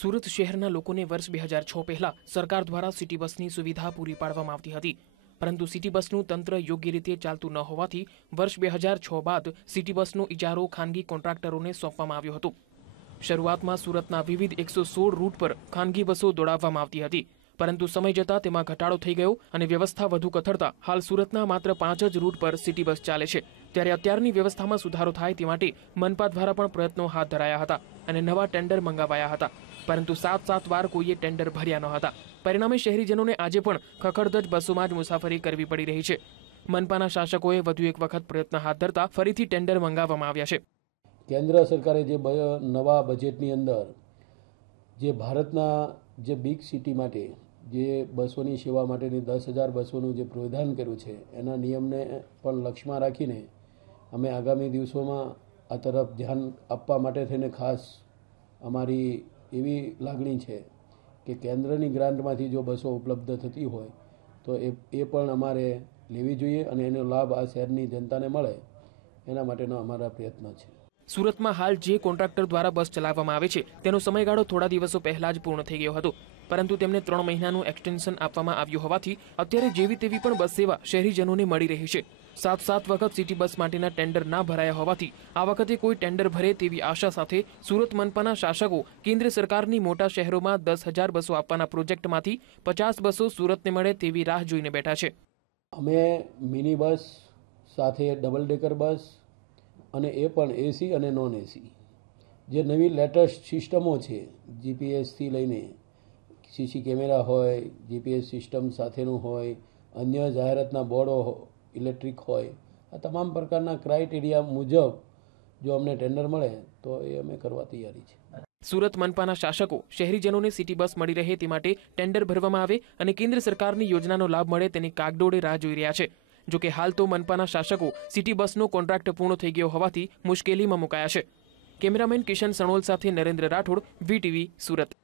સુરત શહેરના લોકોને વર્ષ બે હજાર છ પહેલા સરકાર દ્વારા સિટી બસની સુવિધા પૂરી પાડવામાં આવતી હતી. પરંતુ સિટી બસનું તંત્ર યોગ્ય રીતે ચાલતું ન હોવાથી વર્ષ બે હજાર છ બાદ સિટી બસનો ઇજારો ખાનગી કોન્ટ્રાક્ટરોને સોંપવામાં આવ્યો હતો. શરૂઆતમાં સુરતના વિવિધ એકસો સોળ રૂટ પર ખાનગી બસો દોડાવવામાં આવતી હતી. પરંતુ સમય જતાં તેમાં ઘટાડો થઈ ગયો અને વ્યવસ્થા વધુ કથળતા. હાલ સુરતના માત્ર પાંચ જ રૂટ પર સિટી બસ ચાલે છે. ત્યારે અત્યારની વ્યવસ્થામાં સુધારો થાય તે માટે મનપા દ્વારા પણ પ્રયત્નો હાથ ધરાયા હતા અને નવા ટેન્ડર મંગાવાયા હતા. પરંતુ સાત સાત વાર કોઈએ ટેન્ડર ભર્યા ન હતા. પરિણામે શહેરીજનોને આજે પણ ખખડધજ બસોમાં જ મુસાફરી કરવી પડી રહી છે. મનપાના શાસકોએ વધુ એક વખત પ્રયત્ન હાથ ધરતા ફરીથી ટેન્ડર મંગાવવામાં આવ્યા છે. કેન્દ્ર સરકારે જે નવા બજેટની અંદર જે ભારતના જે બિગ સિટી માટે જે બસોની સેવા માટેની દસ હજાર બસોનું જે પ્રોવિધાન કર્યું છે, એના નિયમને પણ લક્ષ્યમાં રાખીને અમે આગામી દિવસોમાં આ તરફ ધ્યાન આપવા માટે થઈને ખાસ અમારી એવી લાગણી છે કે કેન્દ્રની ગ્રાન્ટમાંથી જો બસો ઉપલબ્ધ થતી હોય, તો એ એ પણ અમારે લેવી જોઈએ અને એનો લાભ આ શહેરની જનતાને મળે, એના માટેનો અમારા પ્રયત્ન છે. સુરતમાં હાલ જે કોન્ટ્રાક્ટર દ્વારા બસ ચલાવવામાં આવે છે, તેનો સમયગાળો થોડા દિવસો પહેલા જ પૂર્ણ થઈ ગયો હતો. પરંતુ તેમને ત્રણ મહિનાનું એક્સટેન્શન આપવામાં આવ્યું હોવાથી અત્યારે જેવી તેવી પણ બસ સેવા શહેરીજનોને મળી રહી છે. સાત સાત વખત સિટી બસ માટેના ટેન્ડર ના ભરાયા હોવાથી આ વખતે કોઈ ટેન્ડર ભરે તેવી આશા સાથે સુરત મનપાના શાસકો કેન્દ્ર સરકારની મોટા શહેરોમાં દસ હજાર બસો આપવાના પ્રોજેક્ટમાંથી પચાસ બસો સુરતને મળે તેવી રાહ જોઈને બેઠા છે. અમે મિની બસ સાથે ડબલ ડેકર બસ અને એ પણ એસી અને નોન એસી જે નવી લેટેસ્ટ સિસ્ટમો છે જીપીએસથી લઈને સીસી કેમેરા હોય જીપીએસ સિસ્ટમ સાથેનું હોય, અન્ય જાહેરાતના બોર્ડો ઇલેક્ટ્રિક હોય, આ તમામ પ્રકારના ક્રાઇટેરિયા મુજબ જો અમને ટેન્ડર મળે, તો એ અમે કરવા તૈયારી છે. સુરત મનપાના શાસકો, શહેરીજનોને સિટી બસ મળી રહે તે માટે ટેન્ડર ભરવામાં આવે અને કેન્દ્ર સરકારની યોજનાનો લાભ મળે તેની કાગડોળે રાહ જોઈ રહ્યા છે. જોકે હાલ તો મનપાના શાસકો સિટી બસનો કોન્ટ્રાક્ટ પૂર્ણ થઈ ગયો હોવાથી મુશ્કેલીમાં મુકાયા છે. કેમેરામેન કિશન સણોલ સાથે નરેન્દ્ર રાઠોડ, વીટીવી સુરત.